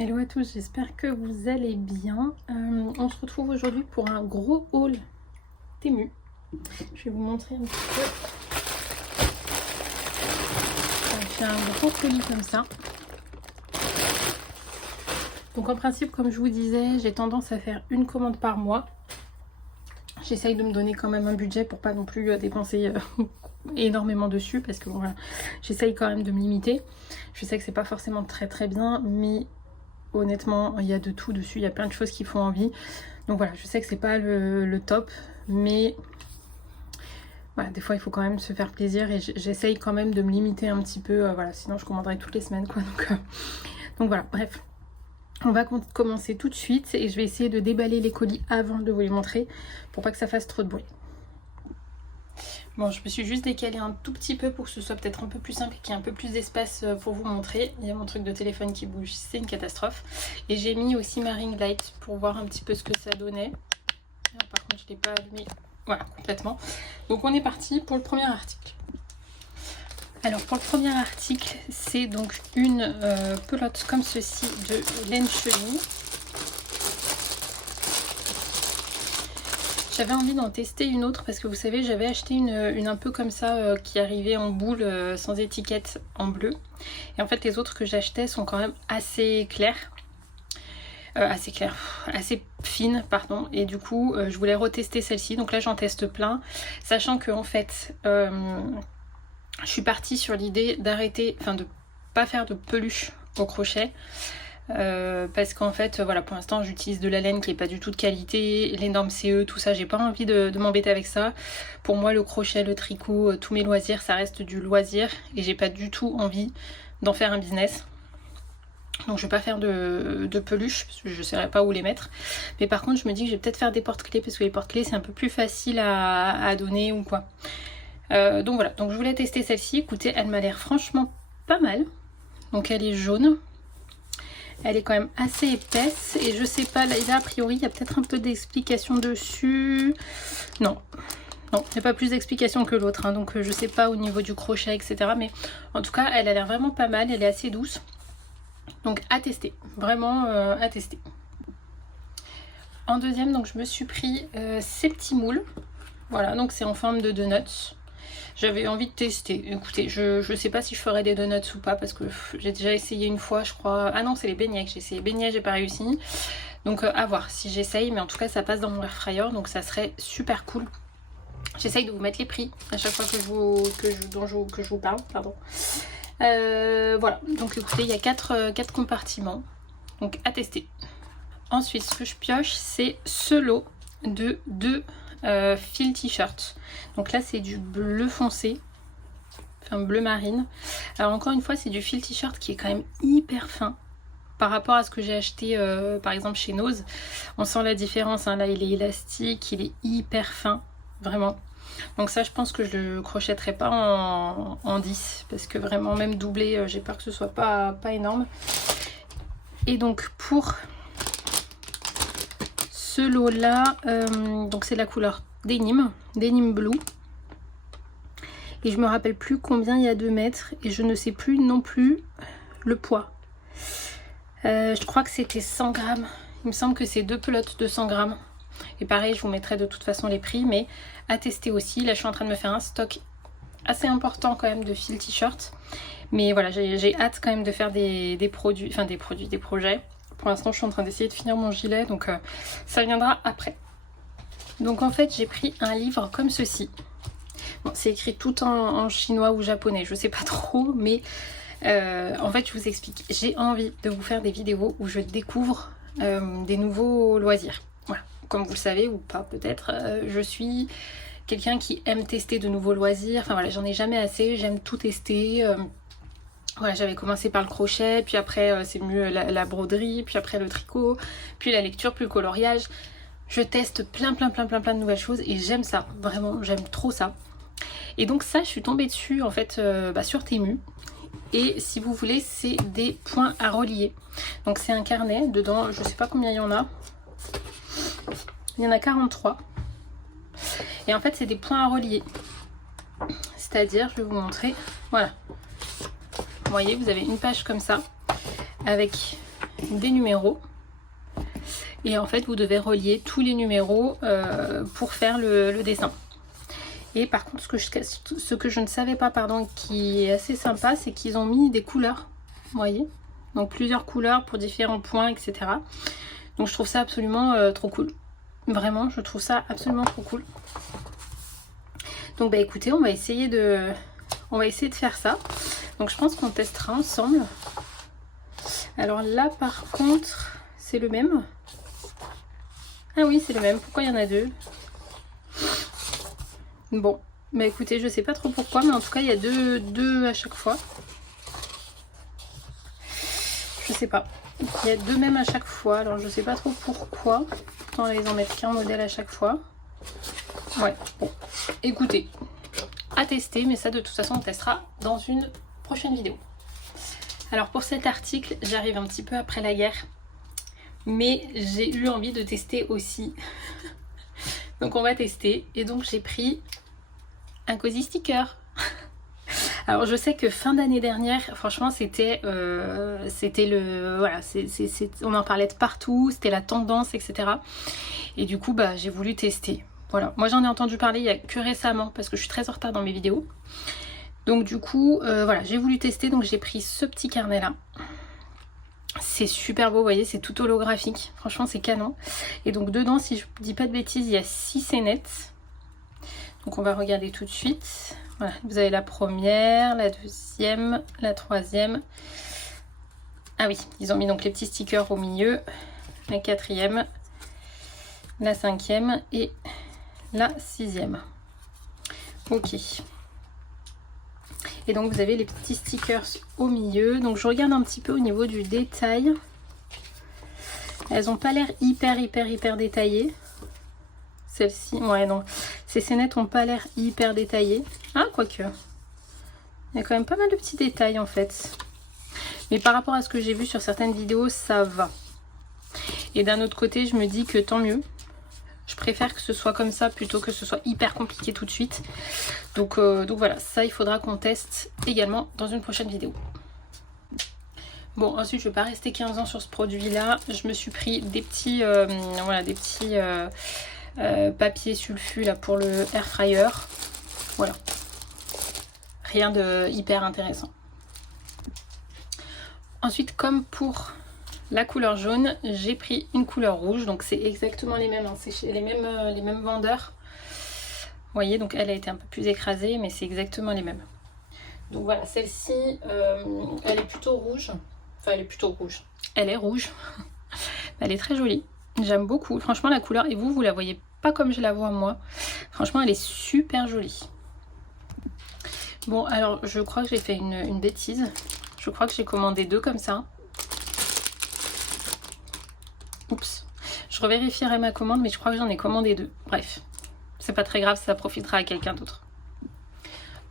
Hello à tous, j'espère que vous allez bien. On se retrouve aujourd'hui pour un gros haul Temu. Je vais vous montrer un petit peu. J'ai un gros colis comme ça. Donc en principe, comme je vous disais, j'ai tendance à faire une commande par mois. J'essaye de me donner quand même un budget pour pas non plus dépenser énormément dessus, parce que bon, voilà, j'essaye quand même de me limiter. Je sais que c'est pas forcément très bien, mais honnêtement il y a de tout dessus, il y a plein de choses qui font envie. Donc voilà, je sais que c'est pas le top, mais voilà, des fois il faut quand même se faire plaisir et j'essaye quand même de me limiter un petit peu, voilà, sinon je commanderai toutes les semaines quoi. Donc voilà, bref. On va commencer tout de suite et je vais essayer de déballer les colis avant de vous les montrer pour pas que ça fasse trop de bruit. Bon, je me suis juste décalée un tout petit peu pour que ce soit peut-être un peu plus simple et qu'il y ait un peu plus d'espace pour vous montrer. Il y a mon truc de téléphone qui bouge, c'est une catastrophe. Et j'ai mis aussi ma ring light pour voir un petit peu ce que ça donnait. Alors, par contre, je ne l'ai pas allumé, voilà, complètement. Donc on est parti pour le premier article. Alors pour le premier article, c'est donc une pelote comme ceci de laine chenille. J'avais envie d'en tester une autre parce que vous savez, j'avais acheté une un peu comme ça qui arrivait en boule sans étiquette en bleu. Et en fait les autres que j'achetais sont quand même assez claires. Assez fines pardon. Et du coup je voulais retester celle-ci. Donc là j'en teste plein. Sachant que en fait je suis partie sur l'idée d'arrêter, enfin de pas faire de peluche au crochet. Parce qu'en fait voilà, pour l'instant j'utilise de la laine qui est pas du tout de qualité, les normes CE, tout ça, j'ai pas envie de m'embêter avec ça. Pour moi le crochet, le tricot, tous mes loisirs ça reste du loisir et j'ai pas du tout envie d'en faire un business. Donc je vais pas faire de peluche parce que je saurais pas où les mettre. Mais par contre je me dis que je vais peut-être faire des porte-clés parce que les porte-clés c'est un peu plus facile à donner ou quoi. Donc voilà, donc je voulais tester celle-ci. Écoutez, elle m'a l'air franchement pas mal. Donc elle est jaune. Elle est quand même assez épaisse et je sais pas, là a priori il y a peut-être un peu d'explication dessus. Non, il n'y a pas plus d'explication que l'autre, hein, donc je sais pas au niveau du crochet etc. Mais en tout cas elle a l'air vraiment pas mal, elle est assez douce. Donc à tester, vraiment à tester. En deuxième, donc je me suis pris ces petits moules. Voilà, donc c'est en forme de donuts. J'avais envie de tester. Écoutez, je sais pas si je ferai des donuts ou pas parce que j'ai déjà essayé une fois, je crois. Ah non, c'est les beignets que j'ai essayé. Beignets, j'ai pas réussi. Donc à voir si j'essaye, mais en tout cas ça passe dans mon air fryer, donc ça serait super cool. J'essaye de vous mettre les prix à chaque fois que je vous parle, pardon. Voilà, donc écoutez, il y a 4 compartiments, donc à tester. Ensuite, ce que je pioche, c'est ce lot de 2 fil t-shirt. Donc là c'est du bleu foncé, enfin bleu marine. Alors encore une fois c'est du fil t-shirt qui est quand même hyper fin par rapport à ce que j'ai acheté par exemple chez Nose. On sent la différence, hein. Là il est élastique, il est hyper fin, vraiment. Donc ça je pense que je le crochetterai pas en 10 parce que vraiment même doublé j'ai peur que ce soit pas énorme. Et donc pour ce lot là, donc c'est la couleur Denim Blue. Et je me rappelle plus combien il y a de mètres et je ne sais plus non plus le poids. Je crois que c'était 100 grammes. Il me semble que c'est 2 pelotes de 100 grammes. Et pareil, je vous mettrai de toute façon les prix, mais à tester aussi. Là, je suis en train de me faire un stock assez important quand même de fil t-shirt. Mais voilà, j'ai hâte quand même de faire des projets. Pour l'instant, je suis en train d'essayer de finir mon gilet, donc ça viendra après. Donc en fait, j'ai pris un livre comme ceci. Bon, c'est écrit tout en chinois ou japonais, je sais pas trop, mais en fait, je vous explique. J'ai envie de vous faire des vidéos où je découvre des nouveaux loisirs. Voilà, comme vous le savez ou pas peut-être, je suis quelqu'un qui aime tester de nouveaux loisirs. Enfin voilà, j'en ai jamais assez, j'aime tout tester. Voilà, j'avais commencé par le crochet, puis après c'est mieux la broderie, puis après le tricot, puis la lecture, puis le coloriage. Je teste plein de nouvelles choses et j'aime ça, vraiment, j'aime trop ça. Et donc ça, je suis tombée dessus en fait sur Temu. Et si vous voulez, c'est des points à relier. Donc c'est un carnet, dedans, je sais pas combien il y en a. Il y en a 43. Et en fait, c'est des points à relier. C'est-à-dire, je vais vous montrer, voilà. Vous voyez, vous avez une page comme ça, avec des numéros. Et en fait, vous devez relier tous les numéros pour faire le dessin. Et par contre, ce que je ne savais pas, pardon, qui est assez sympa, c'est qu'ils ont mis des couleurs. Vous voyez? Donc plusieurs couleurs pour différents points, etc. Donc je trouve ça absolument trop cool. Vraiment, je trouve ça absolument trop cool. Donc bah écoutez, on va essayer de faire ça. Donc je pense qu'on testera ensemble. Alors là par contre, c'est le même. Ah oui, c'est le même. Pourquoi il y en a deux? Bon, bah écoutez, je sais pas trop pourquoi, mais en tout cas il y a deux à chaque fois. Je sais pas. Il y a deux mêmes à chaque fois, alors je sais pas trop pourquoi. Pourtant là ils en mettent qu'un modèle à chaque fois. Ouais, bon, écoutez, à tester, mais ça de toute façon on testera dans une prochaine vidéo. Alors pour cet article, j'arrive un petit peu après la guerre, mais j'ai eu envie de tester aussi. Donc on va tester, et donc j'ai pris un cozy sticker. Alors je sais que fin d'année dernière, franchement c'était le... Voilà, on en parlait de partout, c'était la tendance, etc. Et du coup bah j'ai voulu tester. Voilà, moi j'en ai entendu parler il y a que récemment parce que je suis très en retard dans mes vidéos. Donc du coup, voilà, j'ai voulu tester, donc j'ai pris ce petit carnet là. C'est super beau, vous voyez, c'est tout holographique. Franchement, c'est canon. Et donc dedans, si je dis pas de bêtises, il y a 6 scénettes. Donc on va regarder tout de suite. Voilà, vous avez la première, la deuxième, la troisième. Ah oui, ils ont mis donc les petits stickers au milieu. La quatrième, la cinquième et la sixième. Ok. Et donc vous avez les petits stickers au milieu. Donc je regarde un petit peu au niveau du détail. Elles n'ont pas l'air hyper détaillées. Celles-ci, ouais non. Ces scénettes n'ont pas l'air hyper détaillées. Ah, quoique. Il y a quand même pas mal de petits détails en fait. Mais par rapport à ce que j'ai vu sur certaines vidéos, ça va. Et d'un autre côté, je me dis que tant mieux. Je préfère que ce soit comme ça plutôt que ce soit hyper compliqué tout de suite. Donc voilà, ça il faudra qu'on teste également dans une prochaine vidéo. Bon, ensuite je ne vais pas rester 15 ans sur ce produit là. Je me suis pris des petits, voilà, des petits papier sulfu là pour le air fryer. Voilà. Rien de hyper intéressant. Ensuite, comme pour la couleur jaune, j'ai pris une couleur rouge, donc c'est exactement les mêmes, hein. C'est chez les mêmes vendeurs. Vous voyez, donc elle a été un peu plus écrasée, mais c'est exactement les mêmes. Donc voilà, celle-ci, elle est plutôt rouge. Enfin, elle est plutôt rouge. Elle est rouge. Elle est très jolie. J'aime beaucoup. Franchement, la couleur, et vous la voyez pas comme je la vois moi. Franchement, elle est super jolie. Bon, alors, je crois que j'ai fait une bêtise. Je crois que j'ai commandé deux comme ça. Oups. Je revérifierai ma commande, mais je crois que j'en ai commandé deux. Bref, c'est pas très grave, ça profitera à quelqu'un d'autre.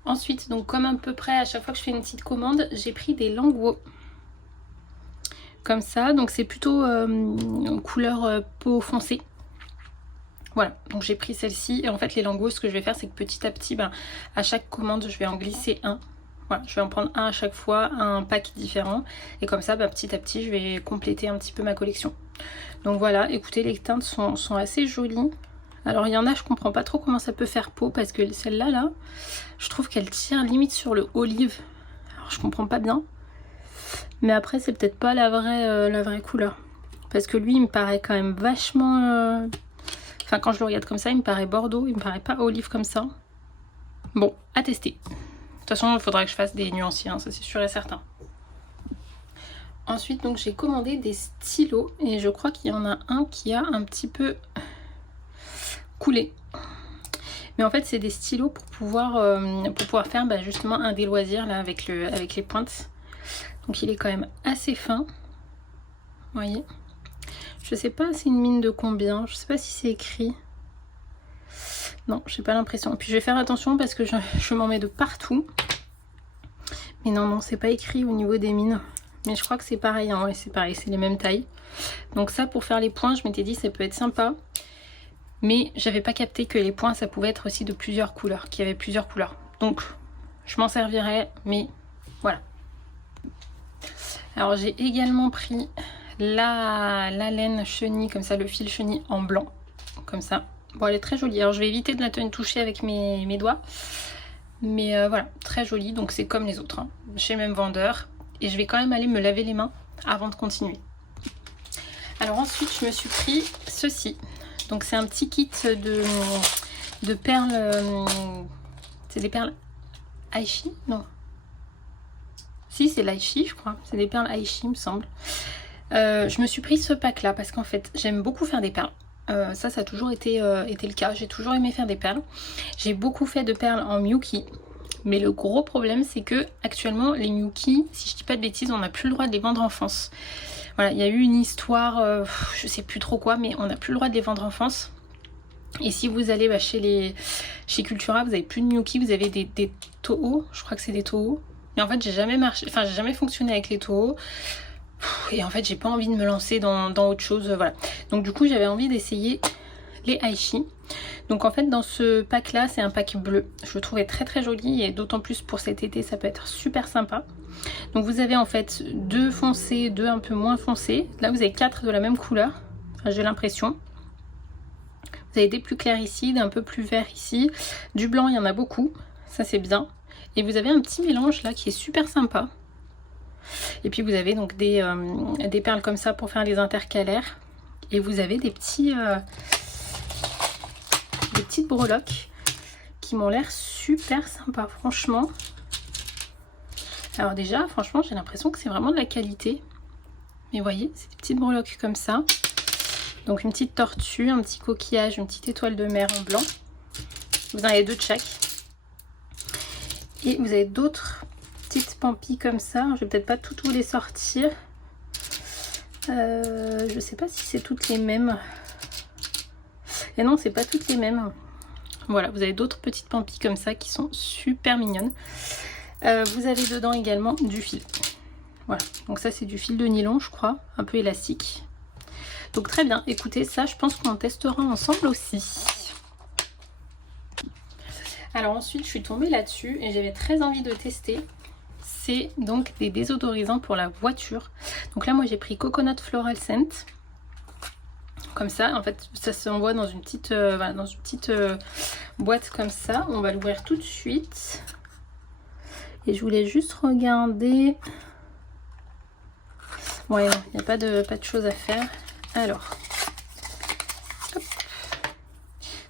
Ensuite, donc comme à peu près à chaque fois que je fais une petite commande, j'ai pris des langois. Comme ça, donc c'est plutôt couleur peau foncée. Voilà, donc j'ai pris celle-ci. Et en fait, les langois, ce que je vais faire, c'est que petit à petit, ben, à chaque commande, je vais en glisser un. Voilà, je vais en prendre un à chaque fois, un pack différent. Et comme ça, ben, petit à petit, je vais compléter un petit peu ma collection. Donc voilà, écoutez, les teintes sont assez jolies. Alors il y en a, je comprends pas trop comment ça peut faire peau, parce que celle-là, là, je trouve qu'elle tire limite sur le olive. Alors je comprends pas bien. Mais après, c'est peut-être pas la vraie couleur. Parce que lui, il me paraît quand même vachement... Enfin, quand je le regarde comme ça, il me paraît bordeaux. Il me paraît pas olive comme ça. Bon, à tester. De toute façon, il faudra que je fasse des nuanciers, hein, ça c'est sûr et certain. Ensuite, donc j'ai commandé des stylos. Et je crois qu'il y en a un qui a un petit peu coulé. Mais en fait, c'est des stylos pour pouvoir faire bah, justement un des loisirs là, avec les pointes. Donc il est quand même assez fin. Vous voyez. Je sais pas c'est une mine de combien. Je sais pas si c'est écrit. Non, j'ai pas l'impression. Puis je vais faire attention parce que je m'en mets de partout. Mais non, c'est pas écrit au niveau des mines. Mais je crois que c'est pareil. Hein. Ouais, c'est pareil, c'est les mêmes tailles. Donc ça, pour faire les points, je m'étais dit ça peut être sympa. Mais j'avais pas capté que les points, ça pouvait être aussi de plusieurs couleurs. Qu'il y avait plusieurs couleurs. Donc, je m'en servirai. Mais voilà. Alors j'ai également pris la laine chenille, comme ça, le fil chenille en blanc, comme ça. Bon, elle est très jolie. Alors je vais éviter de la toucher avec mes doigts. Mais voilà, très jolie. Donc c'est comme les autres, hein, chez le même vendeur. Et je vais quand même aller me laver les mains avant de continuer. Alors ensuite, je me suis pris ceci. Donc c'est un petit kit de perles. C'est des perles Aichi? Non. Si, c'est l'Aichi, je crois. C'est des perles Aichi, il me semble. Je me suis pris ce pack là parce qu'en fait, j'aime beaucoup faire des perles. Ça a toujours été le cas. J'ai toujours aimé faire des perles. J'ai beaucoup fait de perles en Miyuki. Mais le gros problème, c'est que actuellement, les Miyuki, si je dis pas de bêtises, on n'a plus le droit de les vendre en France. Voilà, il y a eu une histoire, je sais plus trop quoi, mais on n'a plus le droit de les vendre en France. Et si vous allez chez Cultura, vous avez plus de Miyuki, vous avez des Toho. Je crois que c'est des Toho. Mais en fait, j'ai jamais fonctionné avec les Toho. Et en fait, j'ai pas envie de me lancer dans autre chose. Voilà. Donc du coup, j'avais envie d'essayer les Aichi. Donc en fait, dans ce pack là, c'est un pack bleu. Je le trouvais très très joli et d'autant plus pour cet été, ça peut être super sympa. Donc vous avez en fait 2 foncés, 2 un peu moins foncés. Là, vous avez 4 de la même couleur. Enfin, j'ai l'impression. Vous avez des plus clairs ici, d'un peu plus vert ici. Du blanc, il y en a beaucoup. Ça, c'est bien. Et vous avez un petit mélange là qui est super sympa. Et puis vous avez donc des perles comme ça pour faire les intercalaires. Et vous avez des petites breloques qui m'ont l'air super sympa, franchement. Alors déjà, franchement, j'ai l'impression que c'est vraiment de la qualité. Mais vous voyez, c'est des petites breloques comme ça. Donc une petite tortue, un petit coquillage, une petite étoile de mer en blanc. Vous en avez 2 de chaque. Et vous avez d'autres petites pampilles comme ça. Je vais peut-être pas toutes vous les sortir. Je sais pas si c'est toutes les mêmes. Et non, c'est pas toutes les mêmes. Voilà, vous avez d'autres petites pampilles comme ça qui sont super mignonnes. Vous avez dedans également du fil. Voilà, donc ça c'est du fil de nylon, je crois, un peu élastique. Donc très bien, écoutez, ça je pense qu'on testera ensemble aussi. Alors ensuite, je suis tombée là-dessus et j'avais très envie de tester. C'est donc des désodorisants pour la voiture. Donc là, moi j'ai pris Coconut Floral Scent. Comme ça, en fait, ça s'envoie dans une petite, boîte comme ça. On va l'ouvrir tout de suite. Et je voulais juste regarder. Ouais, il n'y a pas de choses à faire. Alors, hop.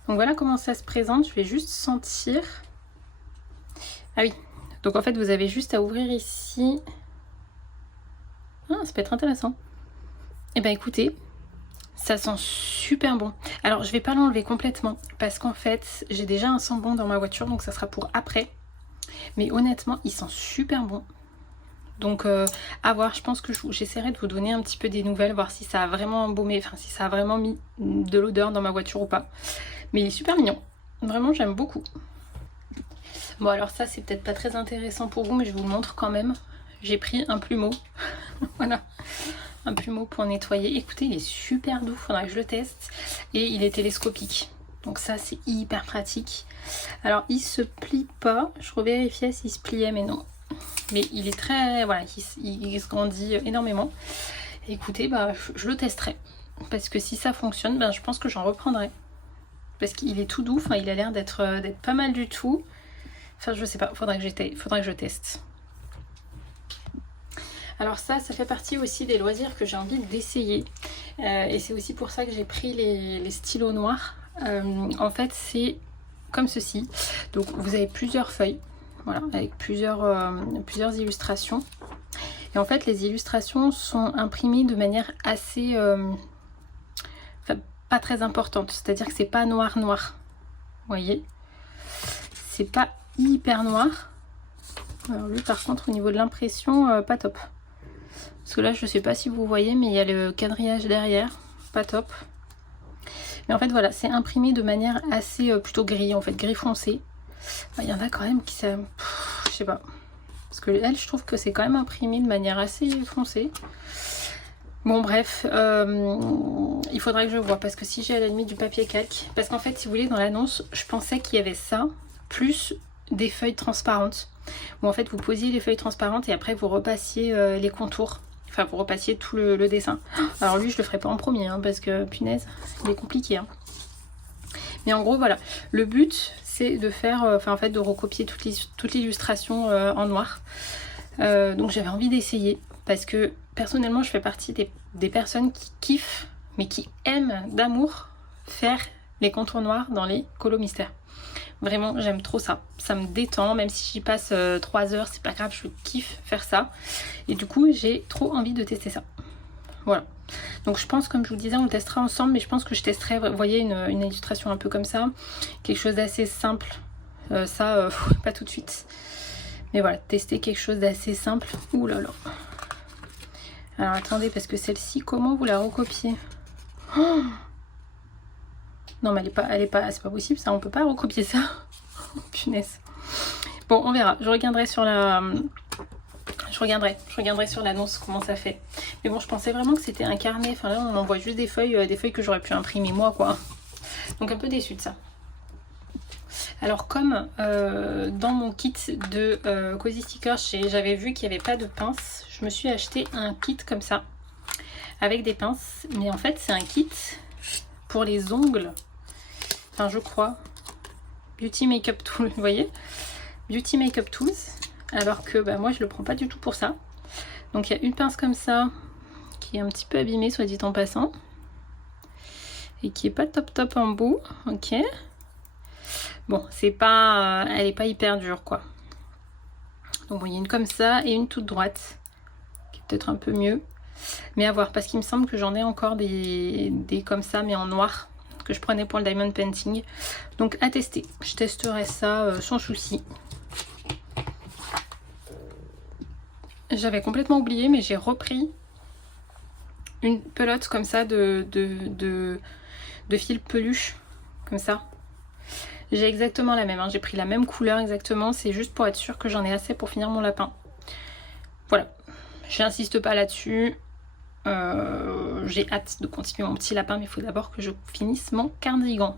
Donc voilà comment ça se présente. Je vais juste sentir. Ah oui. Donc en fait, vous avez juste à ouvrir ici. Ah, ça peut être intéressant. Et ben écoutez, ça sent super bon. Alors je vais pas l'enlever complètement parce qu'en fait j'ai déjà un sent bon dans ma voiture, donc ça sera pour après. Mais honnêtement, il sent super bon. Donc à voir, je pense que j'essaierai de vous donner un petit peu des nouvelles, voir si ça a vraiment embaumé, enfin si ça a vraiment mis de l'odeur dans ma voiture ou pas. Mais il est super mignon. Vraiment, j'aime beaucoup. Bon alors ça c'est peut-être pas très intéressant pour vous, mais je vous le montre quand même. J'ai pris un plumeau. Voilà. Un plumeau pour nettoyer. Écoutez, il est super doux, faudra que je le teste. Et il est télescopique. Donc ça, c'est hyper pratique. Alors, il se plie pas. Je revérifiais s'il se pliait, mais non. Mais il est très... Voilà, il se grandit énormément. Écoutez, bah, je le testerai. Parce que si ça fonctionne, ben, je pense que j'en reprendrai. Parce qu'il est tout doux. Enfin, il a l'air d'être pas mal du tout. Enfin, je sais pas. Faudrait que je teste. Alors ça fait partie aussi des loisirs que j'ai envie d'essayer. Et c'est aussi pour ça que j'ai pris les stylos noirs. En fait, c'est comme ceci. Donc vous avez plusieurs feuilles, voilà, avec plusieurs illustrations. Et en fait, les illustrations sont imprimées de manière assez... pas très importante. C'est-à-dire que c'est pas noir-noir. Vous voyez ? C'est pas hyper noir. Alors lui, par contre, au niveau de l'impression, pas top. Parce que là, je ne sais pas si vous voyez, mais il y a le quadrillage derrière. Pas top. Mais en fait, voilà, c'est imprimé de manière assez plutôt gris, en fait, gris foncé. Il y en a quand même qui... je sais pas. Parce que elle, je trouve que c'est quand même imprimé de manière assez foncée. Bon, bref. Il faudra que je vois. Parce que si j'ai à la limite du papier calque... Parce qu'en fait, si vous voulez, dans l'annonce, je pensais qu'il y avait ça, plus des feuilles transparentes. Où en fait, vous posiez les feuilles transparentes et après, vous repassiez les contours. Enfin, vous repassiez tout le dessin. Alors lui, je le ferai pas en premier, hein, parce que punaise, il est compliqué. Hein. Mais en gros, voilà. Le but, c'est de faire, en fait, de recopier toute l'illustration en noir. Donc j'avais envie d'essayer, parce que personnellement, je fais partie des personnes qui kiffent, mais qui aiment d'amour faire les contours noirs dans les colos mystères. Vraiment, j'aime trop ça. Ça me détend, même si j'y passe 3 heures, c'est pas grave, je kiffe faire ça. Et du coup, j'ai trop envie de tester ça. Voilà. Donc je pense, comme je vous disais, on le testera ensemble, mais je pense que je testerai, vous voyez, une illustration un peu comme ça. Quelque chose d'assez simple. Pas tout de suite. Mais voilà, tester quelque chose d'assez simple. Ouh là là. Alors attendez, parce que celle-ci, comment vous la recopiez? Oh, non mais c'est pas possible ça, on peut pas recopier ça. Oh, punaise. Bon, on verra. Je regarderai sur l'annonce comment ça fait. Mais bon, je pensais vraiment que c'était un carnet. Enfin là, on m'envoie juste des feuilles que j'aurais pu imprimer moi, quoi. Donc un peu déçue de ça. Alors comme dans mon kit de Cozy Stickers, j'avais vu qu'il n'y avait pas de pince, je me suis acheté un kit comme ça, avec des pinces. Mais en fait, c'est un kit pour les ongles. Enfin, je crois. Beauty Makeup Tools, vous voyez, Beauty Makeup Tools. Alors que bah, moi, je le prends pas du tout pour ça. Donc, il y a une pince comme ça, qui est un petit peu abîmée, soit dit en passant. Et qui est pas top en bout. Ok. Bon, c'est pas, elle est pas hyper dure, quoi. Donc, bon, il y a une comme ça et une toute droite, qui est peut-être un peu mieux. Mais à voir, parce qu'il me semble que j'en ai encore des comme ça, mais en noir, que je prenais pour le diamond painting. Donc à tester. Je testerai ça sans souci. J'avais complètement oublié, mais j'ai repris une pelote comme ça de fil peluche, comme ça. J'ai exactement la même, hein. J'ai pris la même couleur exactement, c'est juste pour être sûr que j'en ai assez pour finir mon lapin. Voilà, j'insiste pas là-dessus. J'ai hâte de continuer mon petit lapin, mais il faut d'abord que je finisse mon cardigan.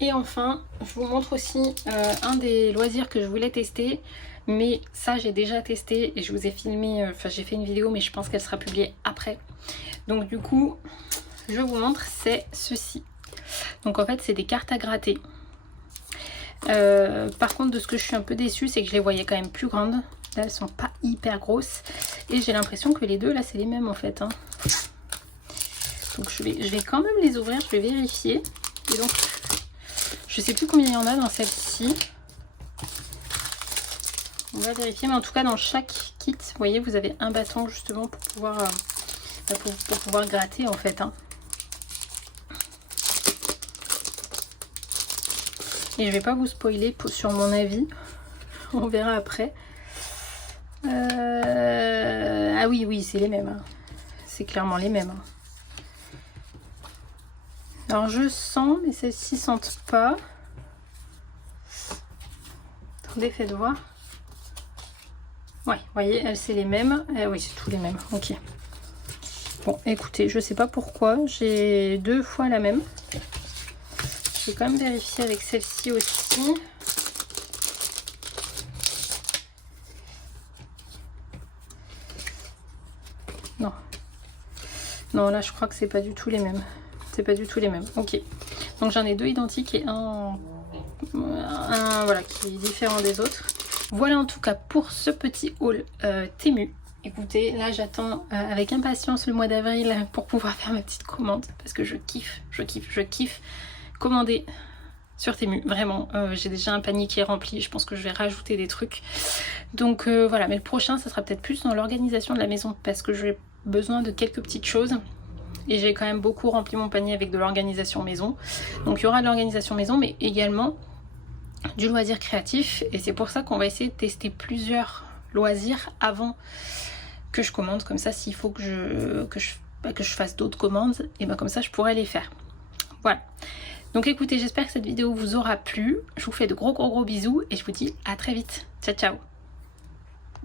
Et enfin, je vous montre aussi un des loisirs que je voulais tester, mais ça j'ai déjà testé et je vous ai filmé, j'ai fait une vidéo, mais je pense qu'elle sera publiée après. Donc du coup, je vous montre, c'est ceci. Donc en fait, c'est des cartes à gratter. Par contre, de ce que je suis un peu déçue, c'est que je les voyais quand même plus grandes. Là, elles sont pas hyper grosses. Et j'ai l'impression que les deux, là, c'est les mêmes, en fait. Hein. Donc, je vais quand même les ouvrir. Je vais vérifier. Et donc, je sais plus combien il y en a dans celle-ci. On va vérifier. Mais en tout cas, dans chaque kit, vous voyez, vous avez un bâton, justement, pour pouvoir, pour pouvoir gratter, en fait. Hein. Et je vais pas vous spoiler sur mon avis. On verra après. Ah oui, c'est les mêmes. Hein. C'est clairement les mêmes. Hein. Alors je sens, mais celles-ci sentent pas. Attendez, faites voir. Ouais, vous voyez, elles c'est les mêmes. Oui, c'est tous les mêmes. Ok. Bon, écoutez, je sais pas pourquoi. J'ai 2 fois la même. Je vais quand même vérifier avec celle-ci aussi. Non, là je crois que c'est pas du tout les mêmes. C'est pas du tout les mêmes. Ok. Donc j'en ai 2 identiques et un voilà, qui est différent des autres. Voilà en tout cas pour ce petit haul Temu. Écoutez, là j'attends avec impatience le mois d'avril pour pouvoir faire ma petite commande. Parce que je kiffe commander sur Temu. Vraiment, j'ai déjà un panier qui est rempli. Je pense que je vais rajouter des trucs. Donc voilà, mais le prochain, ça sera peut-être plus dans l'organisation de la maison. Parce que j'ai besoin de quelques petites choses. Et j'ai quand même beaucoup rempli mon panier avec de l'organisation maison. Donc il y aura de l'organisation maison, mais également du loisir créatif. Et c'est pour ça qu'on va essayer de tester plusieurs loisirs avant que je commande. Comme ça, s'il faut que je fasse d'autres commandes, et ben comme ça je pourrais les faire. Voilà. Donc écoutez, j'espère que cette vidéo vous aura plu. Je vous fais de gros bisous et je vous dis à très vite. Ciao ciao.